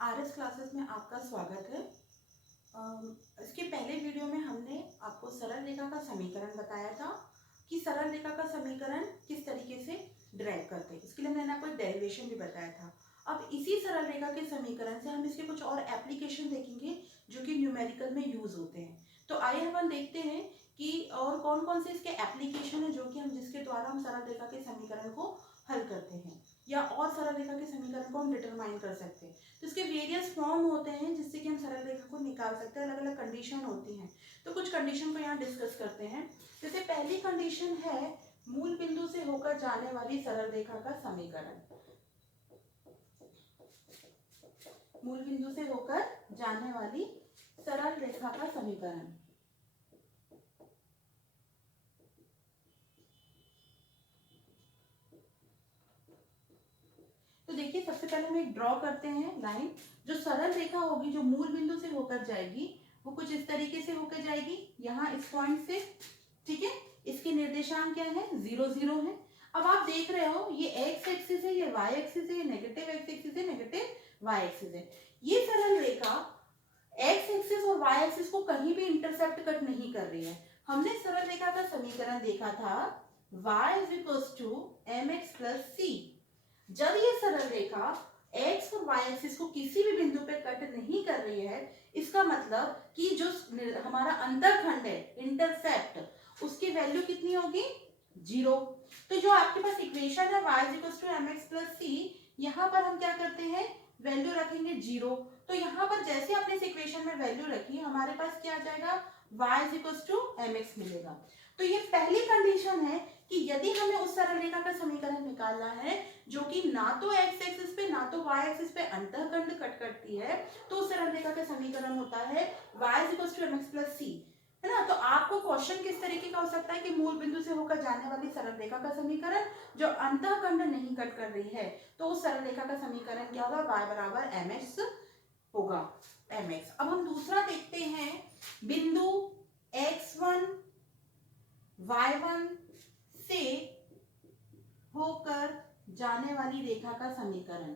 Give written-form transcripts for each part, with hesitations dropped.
RS classes में आपका स्वागत है। इसके पहले वीडियो में हमने आपको सरल रेखा का समीकरण बताया था कि सरल रेखा का समीकरण किस तरीके से ड्राइव करते हैं। इसके लिए मैंने आपको एक डेरिवेशन भी बताया था। अब इसी सरल रेखा के समीकरण से हम इसके कुछ और एप्लीकेशन देखेंगे जो कि न्यूमेरिकल में यूज होते हैं। तो आइए हम देखते हैं कि और कौन कौन से इसके एप्लीकेशन है जो कि हम जिसके द्वारा हम सरल रेखा के समीकरण को हल करते हैं या और सरल रेखा के समीकरण को हम डिटरमाइन कर सकते हैं। तो इसके वेरियस फॉर्म होते हैं जिससे कि हम सरल रेखा को निकाल सकते हैं। अलग अलग कंडीशन होती हैं, तो कुछ कंडीशन को यहाँ डिस्कस करते हैं। जैसे पहली कंडीशन है मूल बिंदु से होकर जाने वाली सरल रेखा का समीकरण। मूल बिंदु से होकर जाने वाली सरल रेखा का समीकरण। तो देखिए, सबसे पहले हम एक ड्रॉ करते हैं लाइन। जो सरल रेखा होगी जो मूल बिंदु से होकर जाएगी वो कुछ इस तरीके से होकर जाएगी, यहाँ इस पॉइंट से। ठीक है, इसके निर्देशांक क्या है, 0 0 है। अब आप देख रहे हो ये एक्स एक्सिस है, ये वाई एक्सिस है, ये नेगेटिव एक्स एक्सिस है, नेगेटिव वाई एक्सिस है। ये सरल रेखा एक्स एक्सिस और वाई एक्सिस को कहीं भी इंटरसेप्ट कट नहीं कर रही है। हमने सरल रेखा का समीकरण देखा था y is equals to M X plus C. जब ये सरल रेखा x और y एक्सिस को किसी भी बिंदु पे कट नहीं कर रही है, इसका मतलब कि जो हमारा अंतःखंड है इंटरसेप्ट, उसकी वैल्यू कितनी होगी, 0। तो जो आपके पास इक्वेशन है y equals to M X plus C, यहाँ पर हम क्या करते हैं, वैल्यू रखेंगे 0। तो यहाँ पर जैसे आपने इस इक्वेशन में वैल्यू रखी, हमारे पास क्या आ जाएगा, y equals to M x मिलेगा। तो ये पहली कंडीशन है कि यदि हमें उस सरल रेखा का समीकरण निकालना है जो कि ना तो x एक्सिस पे ना तो y एक्सिस पे अंतःखंड कट करती है, तो उस सरल रेखा का समीकरण होता है y mx प्लस c, है ना। तो आपको क्वेश्चन किस तरीके का हो सकता है कि मूल बिंदु से होकर जाने वाली सरल रेखा का समीकरण जो अंतःखंड नहीं कट कर रही है, तो उस सरल रेखा का समीकरण क्या होगा, y बराबर mx होगा, mx। अब हम दूसरा देखते हैं, बिंदु x1 y1 से होकर जाने वाली रेखा का समीकरण।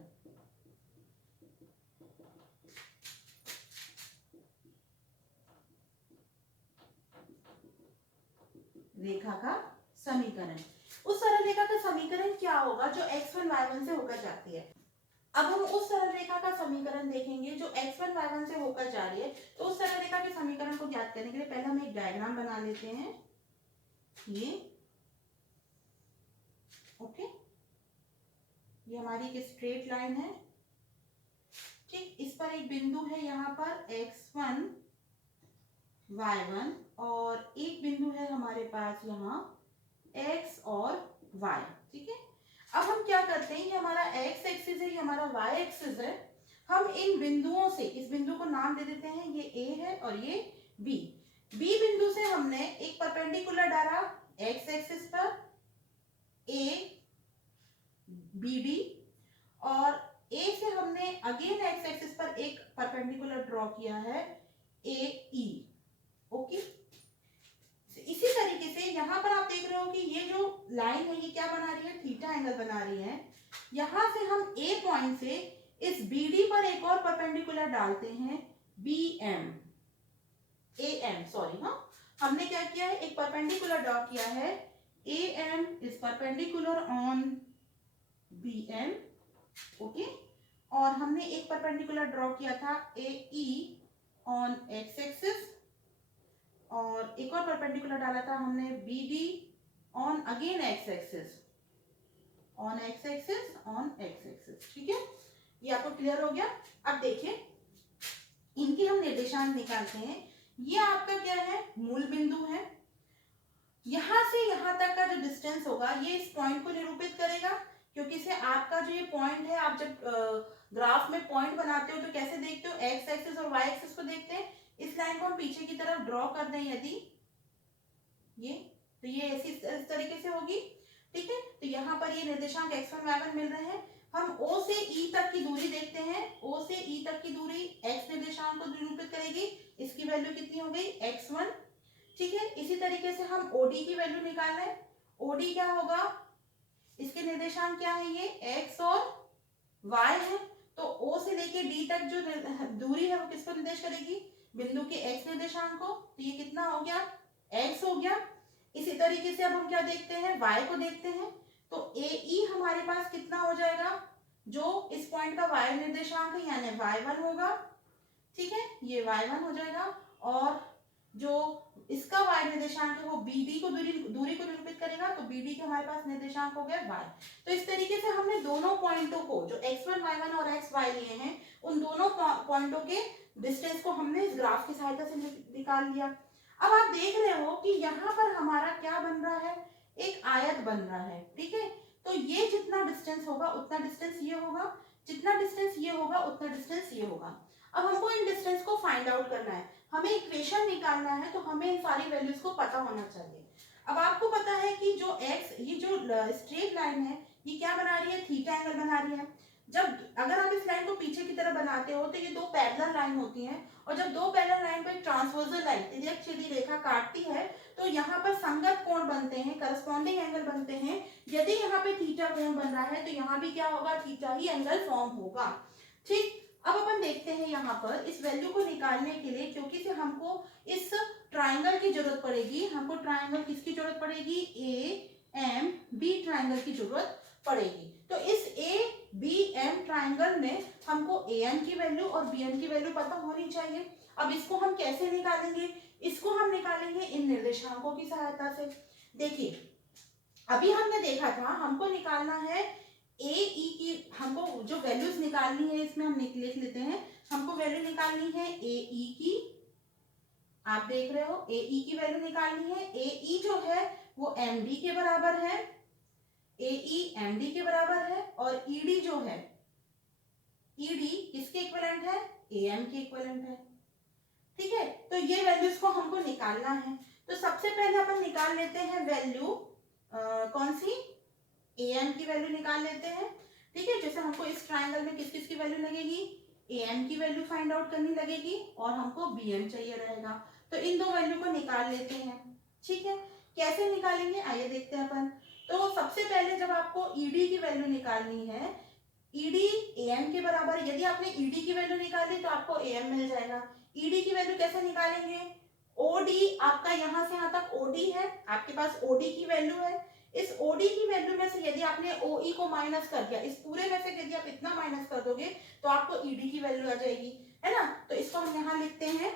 रेखा का समीकरण, उस सरल रेखा का समीकरण क्या होगा जो x1 y1 से होकर जाती है। अब हम उस सरल रेखा का समीकरण देखेंगे जो x1 y1 से होकर जा रही है। तो उस सरल रेखा के समीकरण को ज्ञात करने के लिए पहले हम एक डायग्राम बना लेते हैं, ये ओके। ये हमारी एक स्ट्रेट लाइन है, ठीक। इस पर एक बिंदु है यहाँ पर x1 y1 और एक बिंदु है हमारे पास यहाँ x और y, ठीक है। अब हम क्या करते हैं, ये हमारा x एक्सिस है, ये हमारा y एक्सिस है। हम इन बिंदुओं से, इस बिंदु को नाम दे देते हैं, ये a है और ये b। b बिंदु से हमने एक परपेंडिकुलर डाला x एक्सिस पर a b d, और a से हमने अगेन x एक्सिस पर एक परपेंडिकुलर ड्रॉ किया है a e, ओके। इसी तरीके से यहाँ पर आप देख रहे हो कि ये जो लाइन है ये क्या बना रही है, थीटा एंगल बना रही है। यहाँ से हम A पॉइंट से इस BD पर एक और परपेंडिकुलर डालते हैं BM, AM सॉरी, हाँ हमने क्या किया है, एक परपेंडिकुलर ड्रॉ किया है, AM is perpendicular on BM, okay. और हमने एक परपेंडिकुलर ड्रॉ किया था AE ऑन X एक्सिस, और एक और परपेंडिकुलर डाला था हमने BD on again x axis, on x axis, on x axis, ठीक है। ये आपको क्लियर हो गया। अब देखिए, इनके हम निर्देशांक निकालते हैं। ये आपका क्या है, मूल बिंदु है। यहां से यहां तक का जो डिस्टेंस होगा ये इस पॉइंट को निरूपित करेगा, क्योंकि से आपका जो ये पॉइंट है, आप जब ग्राफ में पॉइंट बनाते हो तो कैसे देखते हो, x एक्सिस और y एक्सिस को देखते हैं। इस लाइन को हम पीछे की तरफ ड्रॉ कर दें यदि, ये तो ये ऐसी इस तरीके से होगी, ठीक है। तो यहाँ पर ये निर्देशांक x1 y1 मिल रहे हैं। हम O से E तक की दूरी देखते हैं, O से E तक की दूरी x निर्देशांक को निरूपित करेगी, इसकी वैल्यू कितनी हो गई, x1, ठीक है। इसी तरीके से हम OD की वैल्यू निकाल रहे हैं। OD क्या होगा, इसके निर्देशांक क्या है, ये x और y है, तो O से लेके D तक जो दूरी है वो किस पर निर्देश करेगी, बिंदु के x निर्देशांक को। तो ये कितना हो गया, x हो गया। इसी तरीके से अब हम क्या देखते हैं, y को देखते हैं। तो AE हमारे पास कितना हो जाएगा, जो इस पॉइंट का y निर्देशांक है यानी y1 होगा, ठीक है, ये y1 हो जाएगा। और जो इसका y निर्देशांक है वो BD को दूरी को निरूपित करेगा, तो BD के हमारे पास निर्देशांक हो गया y। तो इस तरीके से हमने दोनों पॉइंटों को, जो x1 y1 और xy लिए हैं, उन दोनों पॉइंटों के डिस्टेंस को हमने इस ग्राफ की सहायता से निकाल लिया। अब आप देख रहे हो कि यहाँ पर हमारा क्या बन रहा है, एक आयत बन रहा है, ठीक है। तो ये जितना डिस्टेंस होगा उतना डिस्टेंस ये होगा, जितना डिस्टेंस ये होगा उतना डिस्टेंस ये होगा। अब हमको इन डिस्टेंस को फाइंड आउट करना है, हमें इक्वेशन निकालना है, तो हमें इन सारी वैल्यूज को पता होना चाहिए। अब आपको पता है कि जो x, ये जो स्ट्रेट लाइन है, ये क्या बना रही है, थीटा एंगल बना रही है। जब अगर आप इस लाइन को पीछे की तरह बनाते हो तो ये दो पैरेलल लाइन होती हैं, और जब दो पैरेलल लाइन पर ट्रांसवर्सल लाइन तिर्यक सीधी रेखा काटती है तो यहाँ पर संगत कोण बनते हैं, करस्पॉन्डिंग एंगल बनते हैं। यदि यहाँ पे थीटा कोण बन रहा है तो यहाँ भी क्या होगा, थीटा ही एंगल फॉर्म होगा, ठीक। अब अपन देखते हैं यहाँ पर इस वैल्यू को निकालने के लिए, क्योंकि से हमको इस ट्राइंगल की जरूरत पड़ेगी, हमको ट्राइंगल किसकी जरूरत पड़ेगी, AMB ट्राइंगल की जरूरत पड़ेगी। तो इस ABM ट्राइंगल में हमको AM की वैल्यू और BM की वैल्यू पता होनी चाहिए। अब इसको हम कैसे निकालेंगे, इसको हम निकालेंगे इन निर्देशांकों की सहायता से। देखिए अभी हमने देखा था, हमको निकालना है AE की, हमको जो वैल्यूज निकालनी है इसमें हम लिख लेते हैं, हमको वैल्यू निकालनी है AE की, आप देख रहे हो AE की वैल्यू निकालनी है। AE जो है वो MD के बराबर है, AE MD के बराबर है, और ED जो है, ED किसके इक्विवेलेंट है, AM के इक्विवेलेंट है, ठीक है। तो ये वैल्यूज को हमको निकालना है। तो सबसे पहले अपन निकाल लेते हैं वैल्यू, कौन सी, AM की वैल्यू निकाल लेते हैं, ठीक है। जैसे हमको इस ट्राइंगल में किस किस की वैल्यू लगेगी, AM की वैल्यू फाइंड आउट करनी लगेगी, और हमको BM चाहिए रहेगा। तो इन दो वैल्यू को निकाल लेते हैं, ठीक है। कैसे निकालेंगे आइए देखते हैं अपन। तो सबसे पहले जब आपको ED की वैल्यू निकालनी है, ED AM के बराबर, यदि आपने ED की वैल्यू निकाली तो आपको AM मिल जाएगा। ED की वैल्यू कैसे निकालेंगे, OD आपका यहाँ से यहाँ तक OD है, आपके पास OD की वैल्यू है। इस OD की वैल्यू में से यदि आपने OE को माइनस कर दिया, इस पूरे में से यदि आप इतना माइनस कर दोगे तो आपको ED की वैल्यू आ जाएगी, है ना। तो इसको हम यहाँ लिखते हैं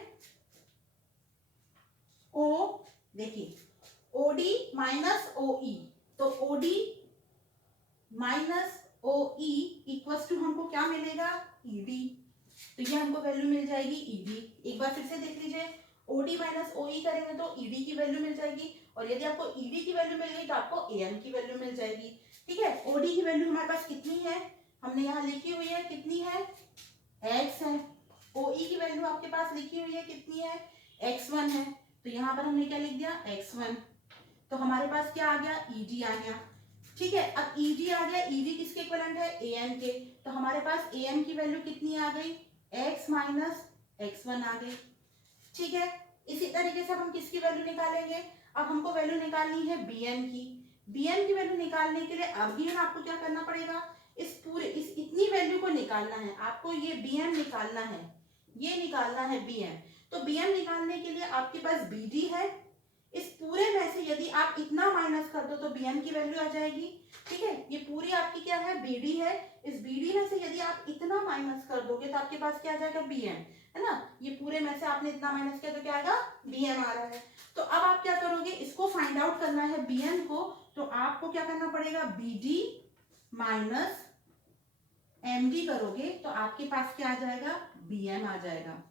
O, देखिए OD माइनस OE, तो OD minus OE equals to हमको क्या मिलेगा, ED। तो ये हमको वैल्यू मिल जाएगी ED। एक बार फिर से देख लीजिए, OD माइनस OE करेंगे तो ED की वैल्यू मिल जाएगी, और यदि आपको ED की वैल्यू मिल गई तो आपको AM की वैल्यू मिल जाएगी, ठीक है। OD की वैल्यू हमारे पास कितनी है, हमने यहाँ लिखी हुई है, कितनी है, X है। OE की वैल्यू आपके पास लिखी हुई है, कितनी है, X1 है। तो यहाँ पर हमने क्या लिख दिया, X1। तो हमारे पास क्या आ गया, ED आ गया, ठीक है। अब ED आ गया, ED किसके इक्विवेलेंट है, AM के। तो हमारे पास AM की वैल्यू कितनी आ गई, X माइनस X1 आ गई, ठीक है। इसी तरीके से हम किसकी वैल्यू निकालेंगे, अब हमको वैल्यू निकालनी है BM की। BM की वैल्यू निकालने के लिए अभी आपको क्या करना पड़ेगा, इस इतनी वैल्यू को निकालना है आपको, ये BM निकालना है, ये निकालना है BM। तो BM निकालने के लिए आपके पास BD है, इस पूरे में से यदि आप इतना माइनस कर दो तो BM की वैल्यू आ जाएगी, ठीक है। ये पूरी आपकी क्या है, BD है, इस BD में से यदि आप इतना माइनस कर दोगे तो आपके पास क्या आ जाएगा, BM, है ना। ये पूरे में से आपने इतना माइनस किया तो क्या आएगा, BM आ रहा है। तो अब आप क्या करोगे, इसको फाइंड आउट करना है BM को, तो आपको क्या करना पड़ेगा, BD माइनस MD करोगे तो आपके पास क्या आ जाएगा, BM आ जाएगा।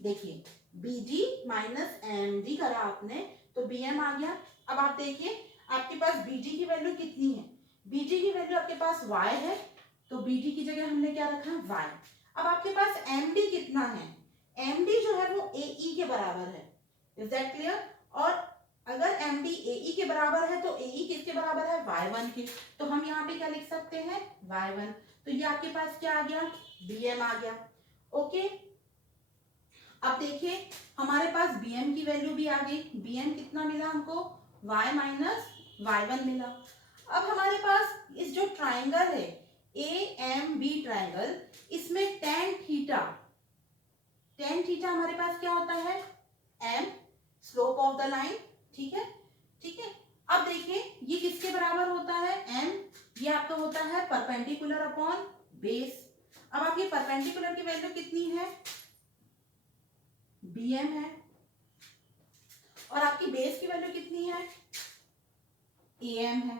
देखिए BD माइनस MD करा आपने तो BM आ गया। अब आप देखिए आपके पास BD की वैल्यू कितनी है, BD की वैल्यू आपके पास Y है, तो BD की जगह हमने क्या रखा, Y। अब आपके पास MD कितना है, MD जो है वो AE के बराबर है, इज दैट क्लियर। और अगर MD AE के बराबर है तो AE किसके बराबर है, Y1 के। तो हम यहाँ पे क्या लिख सकते हैं, Y1। तो ये आपके पास क्या आ गया, BM आ गया, ओके। अब देखिए हमारे पास BM की वैल्यू भी आ गई, BM कितना मिला हमको, Y माइनस Y1 मिला। अब हमारे पास इस जो ट्राइंगल है AMB ट्राइंगल, इस इसमें टेन थीटा हमारे पास क्या होता है, m slope of the line, ठीक है, ठीक है। अब देखिए ये किसके बराबर होता है, m, ये आपका होता है परपेंडिकुलर अपॉन बेस। अब आपकी परपेंडिकुलर की वैल्यू कितनी है, bm है, और आपकी बेस की वैल्यू कितनी है, am है,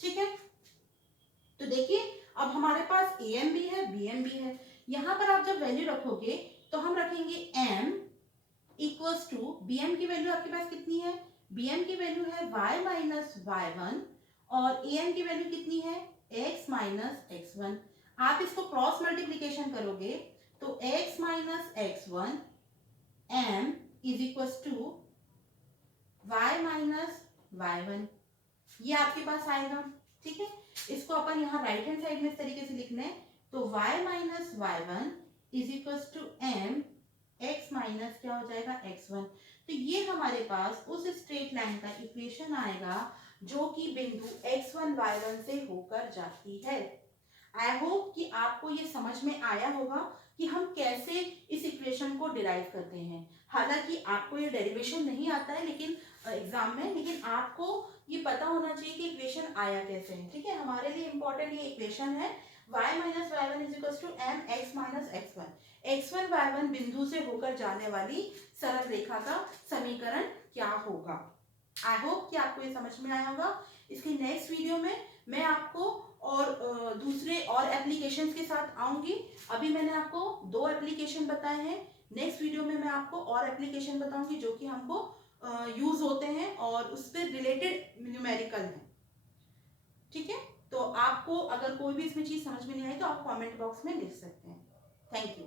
ठीक है। तो देखिए अब हमारे पास am भी है, bm भी है। यहां पर आप जब वैल्यू रखोगे तो हम रखेंगे m इक्वल्स टू, bm की वैल्यू आपके पास कितनी है, bm की वैल्यू है y माइनस y1, और am की वैल्यू कितनी है, x माइनस x1। आप इसको क्रॉस मल्टीप्लीकेशन करोगे तो x minus x1 m is equals to y minus y1, ये आपके पास आएगा, ठीक है। इसको अपन यहाँ राइट हैंड साइड में इस तरीके से लिखना है, तो y minus y1 is equals to m x minus क्या हो जाएगा, x1। तो ये हमारे पास उस स्ट्रेट लाइन का इक्वेशन आएगा जो कि बिंदु x1 y1 से होकर जाती है। आई होप कि आपको ये समझ में आया होगा कि हम कैसे इस इक्वेशन को डिराइव करते हैं। हालांकि आपको ये डेरिवेशन नहीं आता है लेकिन एग्जाम में, लेकिन आपको ये पता होना चाहिए कि इक्वेशन आया कैसे है, ठीक है। हमारे लिए इंपॉर्टेंट ये इक्वेशन है y minus y one is equal to M x minus x1 y1 बिंदु से होकर जाने वाली सरल रेखा का समीकरण क्या होगा। आई होप कि आपको ये समझ में आया होगा। इसकी नेक्स्ट वीडियो में मैं आपको और दूसरे और एप्लीकेशंस के साथ आऊंगी। अभी मैंने आपको 2 एप्लीकेशन बताए हैं, नेक्स्ट वीडियो में मैं आपको और एप्लीकेशन बताऊंगी जो कि हमको यूज होते हैं और उससे रिलेटेड न्यूमेरिकल है, ठीक है। तो आपको अगर कोई भी इसमें चीज समझ में नहीं आई तो आप कमेंट बॉक्स में लिख सकते हैं। Thank you.